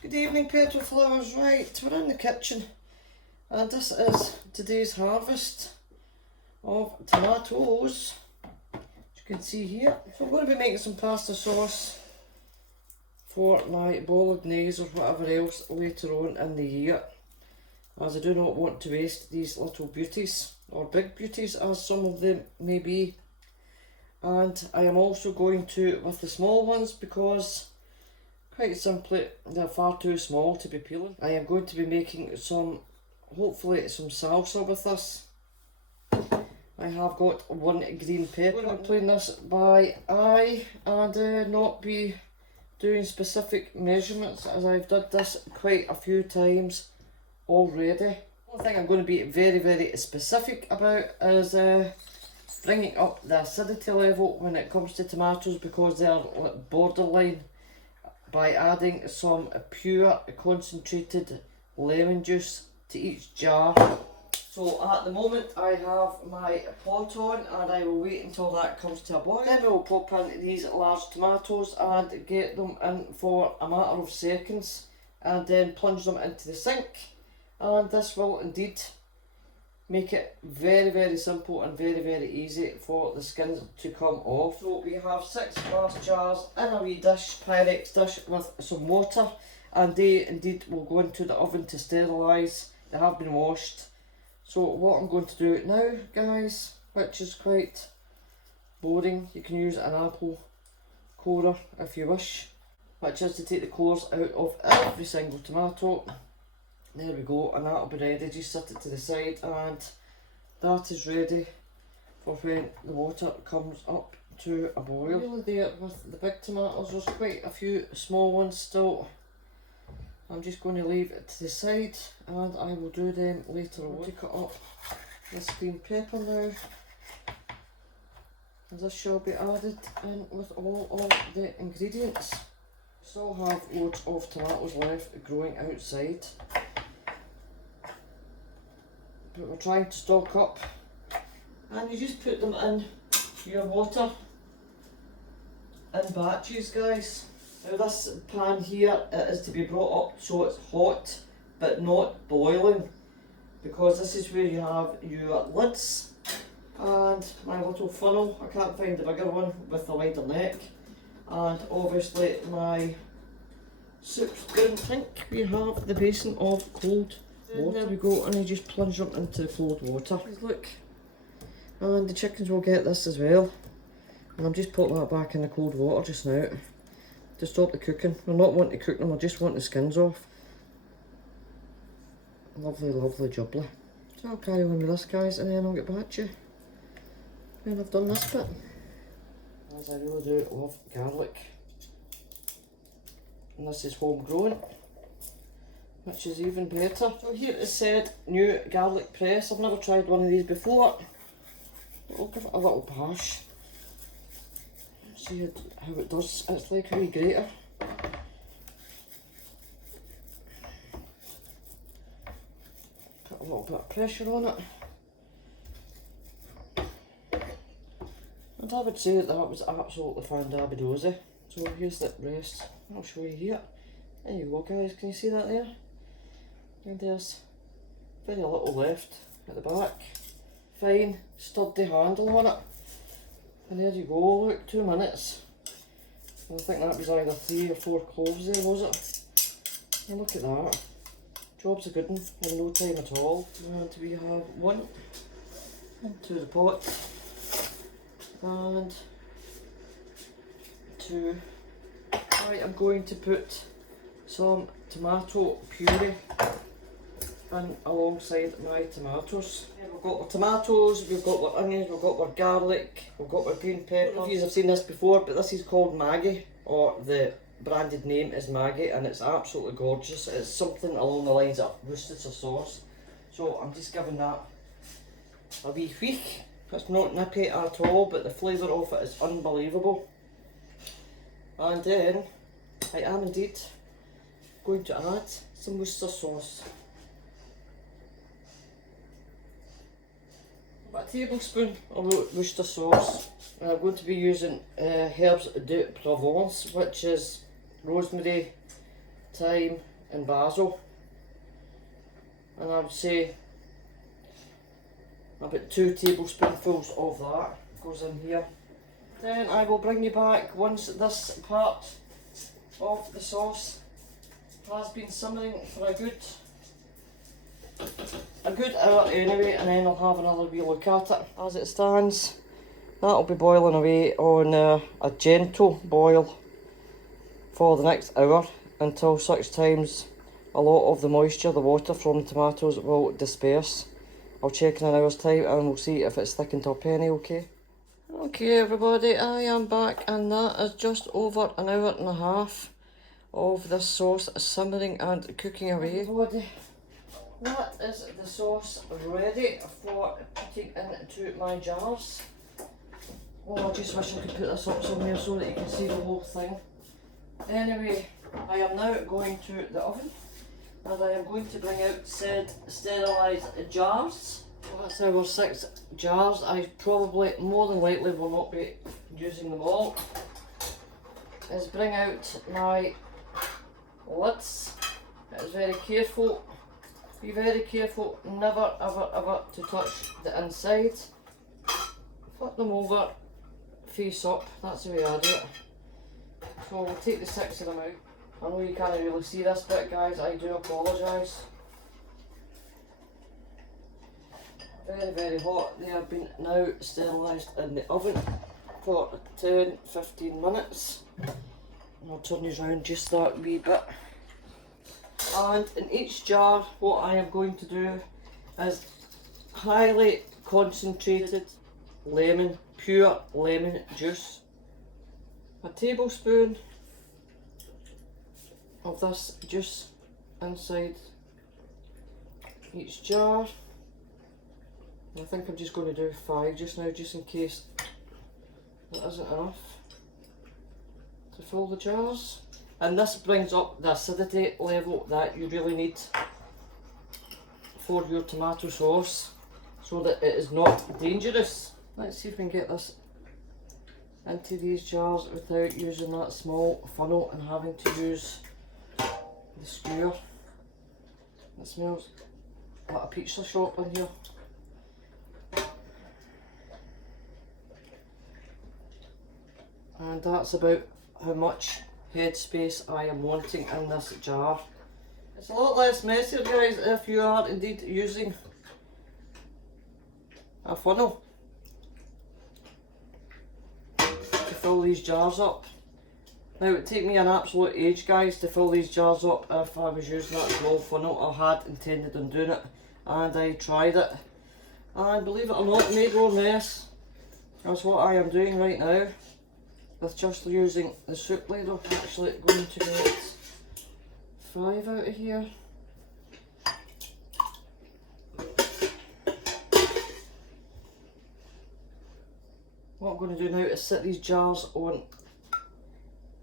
Good evening, petal flowers. Right, we're in the kitchen and this is today's harvest of tomatoes, as you can see here. So I'm going to be making some pasta sauce for my bolognese or whatever else later on in the year, as I do not want to waste these little beauties, or big beauties as some of them may be. And I am also going to, with the small ones, because quite simply they're far too small to be peeling, I am going to be making some, hopefully some salsa with this. I have got one green pepper. I'm going to play this by eye and not be doing specific measurements, as I've done this quite a few times already. One thing I'm going to be very specific about is bringing up the acidity level when it comes to tomatoes, because they're borderline, by adding some pure concentrated lemon juice to each jar. So at the moment I have my pot on and I will wait until that comes to a boil. Then we will pop in these large tomatoes and get them in for a matter of seconds and then plunge them into the sink, and this will indeed make it very simple and very easy for the skins to come off. So we have 6 glass jars in a wee dish, Pyrex dish, with some water, and they indeed will go into the oven to sterilise. They have been washed. So what I'm going to do now, guys, which is quite boring, you can use an apple corer if you wish, which is to take the cores out of every single tomato. There we go, and that'll be ready. Just set it to the side, and that is ready for when the water comes up to a boil. Really there with the big tomatoes, there's quite a few small ones still. I'm just going to leave it to the side and I will do them later on. To cut up this green pepper now, and this shall be added in with all of the ingredients. Still have loads of tomatoes left growing outside, but we're trying to stock up, and you just put them in your water in batches, guys. Now this pan here, it is to be brought up so it's hot but not boiling, because this is where you have your lids and my little funnel. I can't find the bigger one with the wider neck, and obviously my soup spoon. I think we have the basin of cold water. There we go, and I just plunge them into the cold water. Look, and the chickens will get this as well, and I'm just putting that back in the cold water just now to stop the cooking. We're not wanting to cook them, I just want the skins off. Lovely jubbly. So I'll carry on with this, guys, and then I'll get back to you when I've done this bit. As I really do love garlic, and this is homegrown, which is even better. So here it said new garlic press. I've never tried one of these before. I'll give it a little bash. See how it does. It's like a wee grater. Put a little bit of pressure on it. And I would say that was absolutely fandabidozy. So here's the rest. I'll show you here. There you go, guys. Can you see that there? And there's very little left at the back. Fine, sturdy handle on it. And there you go, look, 2 minutes. And I think that was either 3 or 4 cloves there, was it? And look at that. Job's a good one, in no time at all. And we have 1 into the pot. And 2. Right, I'm going to put some tomato puree in alongside my tomatoes. We've got our tomatoes, we've got our onions, we've got our garlic, we've got our green pepper. I don't know if you have seen this before, but this is called Maggie, or the branded name is Maggie, and it's absolutely gorgeous. It's something along the lines of Worcestershire sauce. So I'm just giving that a wee whisk. It's not nippy at all, but the flavour of it is unbelievable. And then I am indeed going to add some Worcestershire sauce. About a tablespoon of Worcestershire sauce. And I'm going to be using herbs de Provence, which is rosemary, thyme and basil, and I would say about 2 tablespoonfuls of that goes in here. Then I will bring you back once this part of the sauce has been simmering for a good hour anyway, and then I'll have another wee look at it. As it stands, that'll be boiling away on a gentle boil for the next hour, until such times a lot of the moisture, the water from the tomatoes, will disperse. I'll check in an hour's time and we'll see if it's thickened to a penny, okay? Okay everybody, I am back, and that is just over an hour and a half of this sauce simmering and cooking away. Everybody, that is the sauce ready for putting into my jars. Oh, I just wish I could put this up somewhere so that you can see the whole thing. Anyway, I am now going to the oven, and I am going to bring out said sterilised jars. Well, that's our 6 jars. I probably, more than likely, will not be using them all. Is bring out my lids. It is very careful. Be very careful, never ever ever to touch the inside. Flip them over, face up. That's the way I do it. So we'll take the 6 of them out. I know you can't really see this bit, guys. I do apologise. Very, very hot. They have been now sterilised in the oven for 10-15 minutes. And I'll turn these around just that wee bit. And in each jar, what I am going to do is highly concentrated lemon, pure lemon juice. A tablespoon of this juice inside each jar. I think I'm just going to do 5 just now, just in case that isn't enough to fill the jars. And this brings up the acidity level that you really need for your tomato sauce, so that it is not dangerous. Let's see if we can get this into these jars without using that small funnel and having to use the skewer. It smells like a pizza shop in here. And that's about how much headspace I am wanting in this jar. It's a lot less messier, guys, if you are indeed using a funnel to fill these jars up. Now, it would take me an absolute age, guys, to fill these jars up if I was using that small funnel. I had intended on doing it, and I tried it, and believe it or not, made more mess. That's what I am doing right now with just using the soup ladle. I'm actually going to get 5 out of here. What I'm going to do now is set these jars on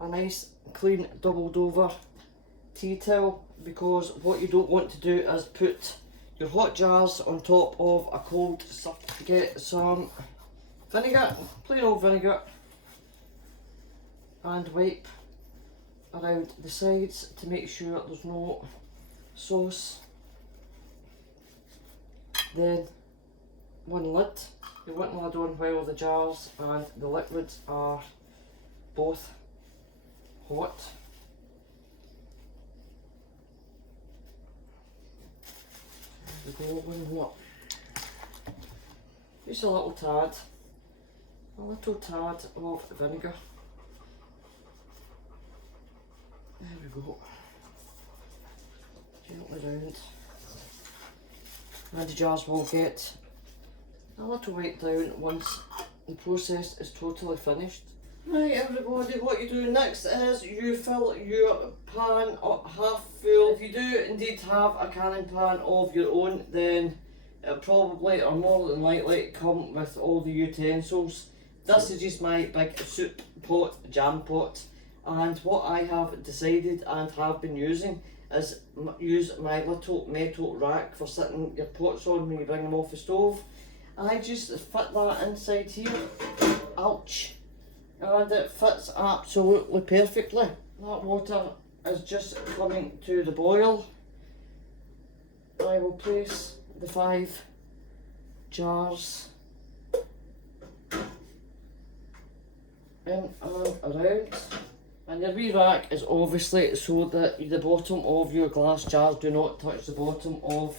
a nice clean doubled over tea towel, because what you don't want to do is put your hot jars on top of a cold stuff. Get some vinegar, plain old vinegar, and wipe around the sides to make sure there's no sauce. Then one lid. You want the lid on while the jars and the liquids are both hot. There we go, one more. Just a little tad of vinegar. There we go. Gently round. And the jars will get a little wiped down once the process is totally finished. Right everybody, what you do next is you fill your pan up half full. If you do indeed have a canning pan of your own, then it'll probably, or more than likely, come with all the utensils. This is just my big soup pot, jam pot. And what I have decided and have been using is use my little metal rack for setting your pots on when you bring them off the stove. I just fit that inside here, ouch, and it fits absolutely perfectly. That water is just coming to the boil, I will place the 5 jars in and around. And your wee rack is obviously so that the bottom of your glass jars do not touch the bottom of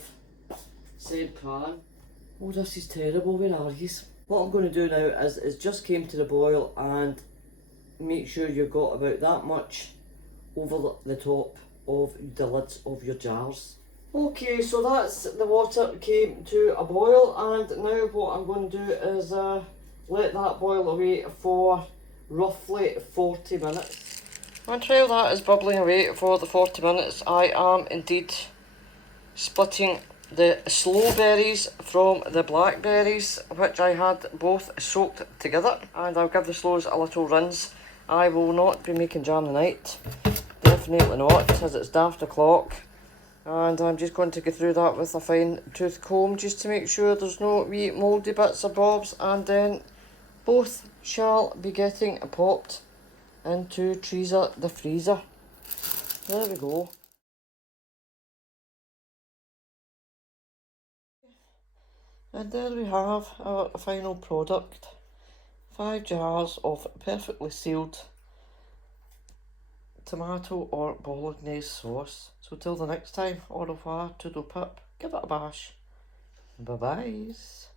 said pan. Oh, this is terrible, where are you? What I'm going to do now is just came to the boil, and make sure you've got about that much over the top of the lids of your jars. Okay, so that's the water came to a boil, and now what I'm going to do is let that boil away for roughly 40 minutes. And while that is bubbling away for the 40 minutes, I am indeed splitting the sloe berries from the blackberries, which I had both soaked together, and I'll give the sloes a little rinse. I will not be making jam tonight, definitely not, as it's daft o'clock, and I'm just going to go through that with a fine tooth comb just to make sure there's no wee mouldy bits or bobs, and then both shall be getting popped into the freezer. There we go. And there we have our final product. 5 jars of perfectly sealed tomato or bolognese sauce. So till the next time, au revoir, toodle pip, give it a bash. Bye-byes.